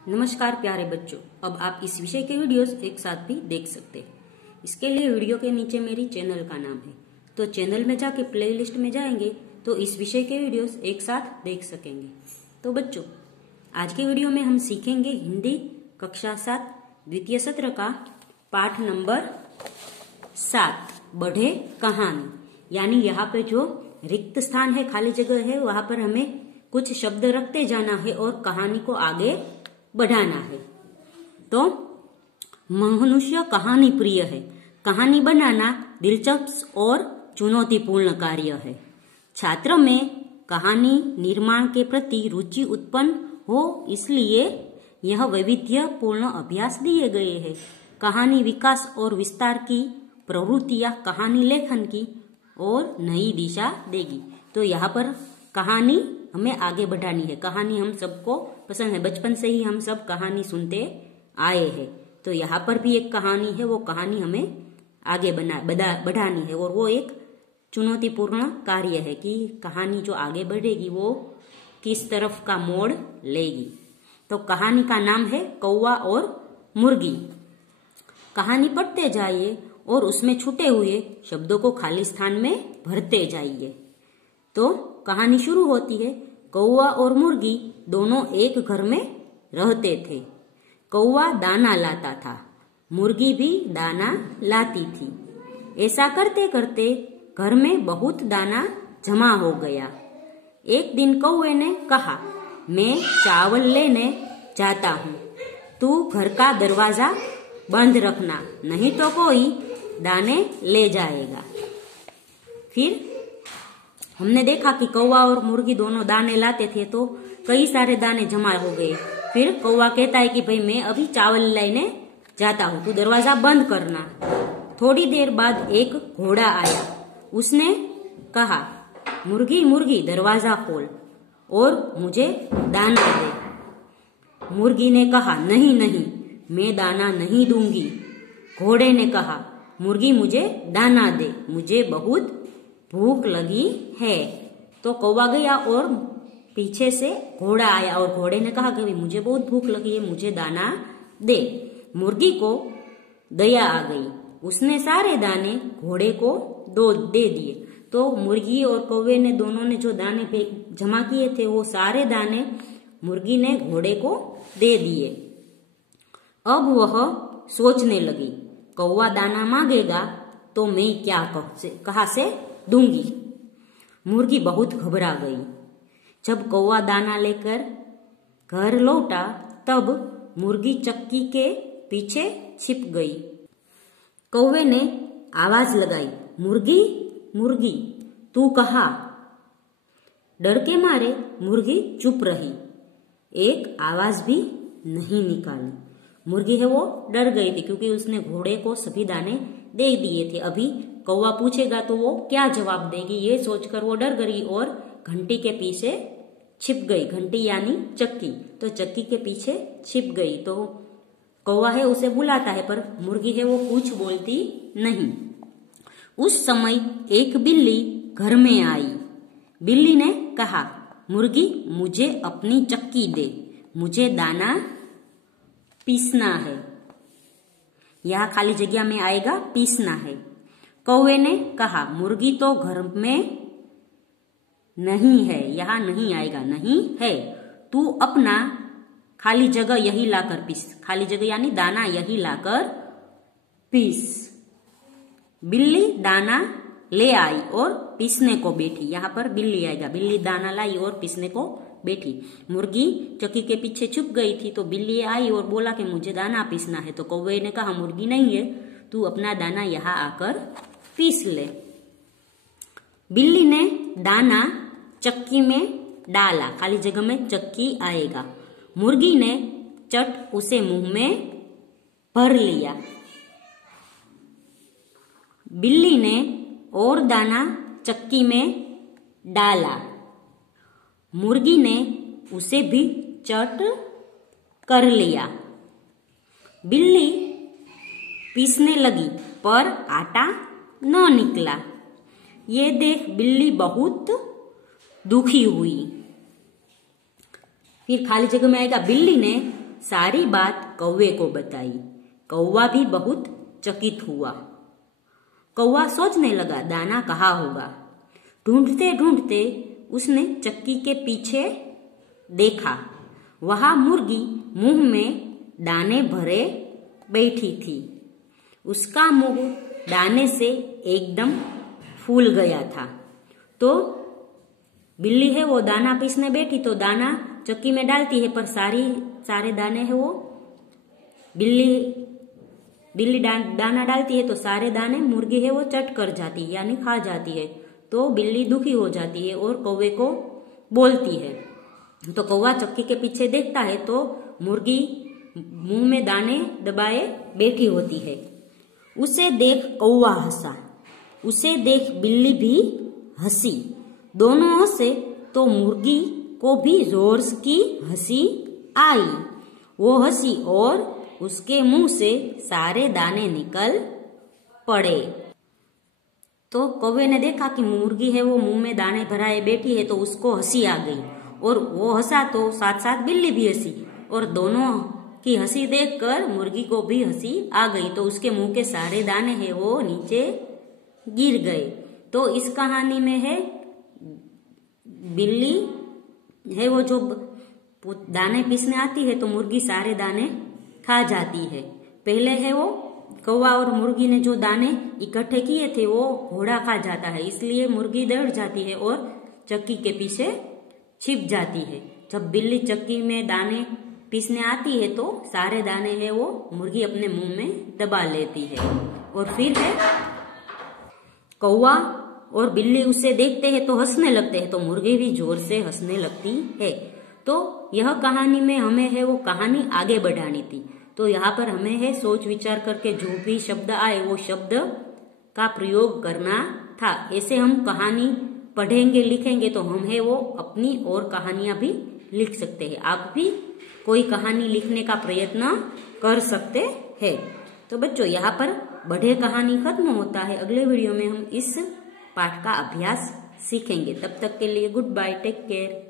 नमस्कार प्यारे बच्चों, अब आप इस विषय के वीडियोस एक साथ भी देख सकते हैं। इसके लिए वीडियो के नीचे मेरी चैनल का नाम है, तो चैनल में जाके प्लेलिस्ट में जाएंगे तो इस विषय के वीडियोस एक साथ देख सकेंगे। तो बच्चों, आज के वीडियो में हम सीखेंगे हिंदी कक्षा 7 द्वितीय सत्र का पाठ नंबर 7 बढ़े कहानी। यानी यहाँ पे जो रिक्त स्थान है, खाली जगह है, वहां पर हमें कुछ शब्द रखते जाना है और कहानी को आगे बढ़ाना है। तो मनुष्य कहानी प्रिय है। कहानी बनाना दिलचस्प और चुनौतीपूर्ण कार्य है। छात्र में कहानी निर्माण के प्रति रुचि उत्पन्न हो, इसलिए यह वैविध्यपूर्ण अभ्यास दिए गए हैं। कहानी विकास और विस्तार की प्रवृत्तियां कहानी लेखन की और नई दिशा देगी। तो यहाँ पर कहानी हमें आगे बढ़ानी है। कहानी हम सबको पसंद है, बचपन से ही हम सब कहानी सुनते आए हैं। तो यहाँ पर भी एक कहानी है, वो कहानी हमें आगे बढ़ानी है और वो एक चुनौतीपूर्ण कार्य है कि कहानी जो आगे बढ़ेगी वो किस तरफ का मोड़ लेगी। तो कहानी का नाम है कौवा और मुर्गी। कहानी पढ़ते जाइए और उसमें छूटे हुए शब्दों को खाली स्थान में भरते जाइए। तो कहानी शुरू होती है। कौवा और मुर्गी दोनों एक घर में रहते थे। कौवा दाना लाता था, मुर्गी भी दाना लाती थी। ऐसा करते करते घर में बहुत दाना जमा हो गया। एक दिन कौवे ने कहा, मैं चावल लेने जाता हूँ, तू घर का दरवाजा बंद रखना, नहीं तो कोई दाने ले जाएगा। फिर हमने देखा कि कौवा और मुर्गी दोनों दाने लाते थे, तो कई सारे दाने जमा हो गए। फिर कौवा कहता है कि भाई मैं अभी चावल लेने जाता हूँ, तू दरवाजा बंद करना। थोड़ी देर बाद एक घोड़ा आया। उसने कहा, मुर्गी मुर्गी दरवाजा खोल और मुझे दाना दे। मुर्गी ने कहा, नहीं नहीं, मैं दाना नहीं दूंगी। घोड़े ने कहा, मुर्गी मुझे दाना दे, मुझे बहुत भूख लगी है। तो कौवा गया और पीछे से घोड़ा आया और घोड़े ने कहा कि मुझे बहुत भूख लगी है, मुझे दाना दे। मुर्गी को दया आ गई, उसने सारे दाने घोड़े को दे दिए। तो मुर्गी और कौवे ने दोनों ने जो दाने जमा किए थे वो सारे दाने मुर्गी ने घोड़े को दे दिए। अब वह सोचने लगी, कौवा दाना मांगेगा तो मैं क्या कहाँ से दूंगी। मुर्गी बहुत घबरा गई। जब कौवा दाना लेकर घर लौटा तब मुर्गी चक्की के पीछे छिप गई। कौवे ने आवाज लगाई, मुर्गी मुर्गी तू कहाँ? डर के मारे मुर्गी चुप रही, एक आवाज भी नहीं निकाली। मुर्गी है वो डर गई थी क्योंकि उसने घोड़े को सभी दाने दे दिए थे। अभी कौवा पूछेगा तो वो क्या जवाब देगी, ये सोचकर वो डर गई और घंटी के पीछे छिप गई। घंटी यानी चक्की, तो चक्की के पीछे छिप गई। तो कौवा है उसे बुलाता है पर मुर्गी है वो कुछ बोलती नहीं। उस समय एक बिल्ली घर में आई। बिल्ली ने कहा, मुर्गी मुझे अपनी चक्की दे, मुझे दाना पीसना है। यहाँ खाली जगह में आएगा पीसना है। कौवे ने कहा, मुर्गी तो घर में नहीं है, यहाँ नहीं आएगा, नहीं है, तू अपना खाली जगह यही लाकर पीस। खाली जगह यानी दाना यही लाकर पीस। बिल्ली दाना ले आई और पीसने को बैठी। यहाँ पर बिल्ली आएगा, बिल्ली दाना लाई और पीसने को बैठी। मुर्गी चक्की के पीछे छुप गई थी तो बिल्ली आई और बोला कि मुझे दाना पीसना है। तो कौवे ने कहा, मुर्गी नहीं है, तू अपना दाना यहाँ आकर पीस ले। बिल्ली ने दाना चक्की में डाला, खाली जगह में चक्की आएगा। मुर्गी ने चट उसे मुंह में भर लिया। बिल्ली ने और दाना चक्की में डाला। मुर्गी ने उसे भी चट कर लिया। बिल्ली पीसने लगी पर आटा न निकला। ये देख बिल्ली बहुत दुखी हुई। फिर खाली जगह में आएगा, बिल्ली ने सारी बात कौवे को बताई। कौवा भी बहुत चकित हुआ। कौवा सोचने लगा दाना कहाँ होगा। ढूंढते ढूंढते उसने चक्की के पीछे देखा। वहां मुर्गी मुंह में दाने भरे बैठी थी। उसका मुंह दाने से एकदम फूल गया था। तो बिल्ली है वो दाना पीसने बैठी, तो दाना चक्की में डालती है, पर सारे दाने है वो बिल्ली दाना डालती है तो सारे दाने मुर्गी है वो चट कर जाती है, यानी खा जाती है। तो बिल्ली दुखी हो जाती है और कौवे को बोलती है। तो कौवा चक्की के पीछे देखता है तो मुर्गी मुंह में दाने दबाए बैठी होती है। उसे देख कौवा हंसा, उसे देख बिल्ली भी हंसी। दोनों हंसे तो मुर्गी को भी जोर की हंसी आई। वो हंसी और उसके मुंह से सारे दाने निकल पड़े। तो कौवे ने देखा कि मुर्गी है वो मुंह में दाने भराए बैठी है, तो उसको हंसी आ गई और वो हंसा तो साथ साथ बिल्ली भी हंसी, और दोनों की हंसी देखकर मुर्गी को भी हंसी आ गई। तो उसके मुंह के सारे दाने है वो नीचे गिर गए। तो इस कहानी में है बिल्ली है वो जो दाने पीसने आती है तो मुर्गी सारे दाने खा जाती है। पहले है वो कौवा और मुर्गी ने जो दाने इकट्ठे किए थे वो घोड़ा खा जाता है, इसलिए मुर्गी डर जाती है और चक्की के पीछे छिप जाती है। जब बिल्ली चक्की में दाने पीसने आती है तो सारे दाने है वो मुर्गी अपने मुंह में दबा लेती है। और फिर है कौवा और बिल्ली उसे देखते हैं तो हंसने लगते हैं, तो मुर्गी भी जोर से हंसने लगती है। तो यह कहानी में हमें है वो कहानी आगे बढ़ानी थी। तो यहाँ पर हमें है सोच विचार करके जो भी शब्द आए वो शब्द का प्रयोग करना था। ऐसे हम कहानी पढ़ेंगे लिखेंगे तो हम है वो अपनी और कहानियां भी लिख सकते हैं। आप भी कोई कहानी लिखने का प्रयत्न कर सकते हैं। तो बच्चों यहाँ पर बढ़े कहानी खत्म होता है। अगले वीडियो में हम इस पाठ का अभ्यास सीखेंगे। तब तक के लिए गुड बाय, टेक केयर।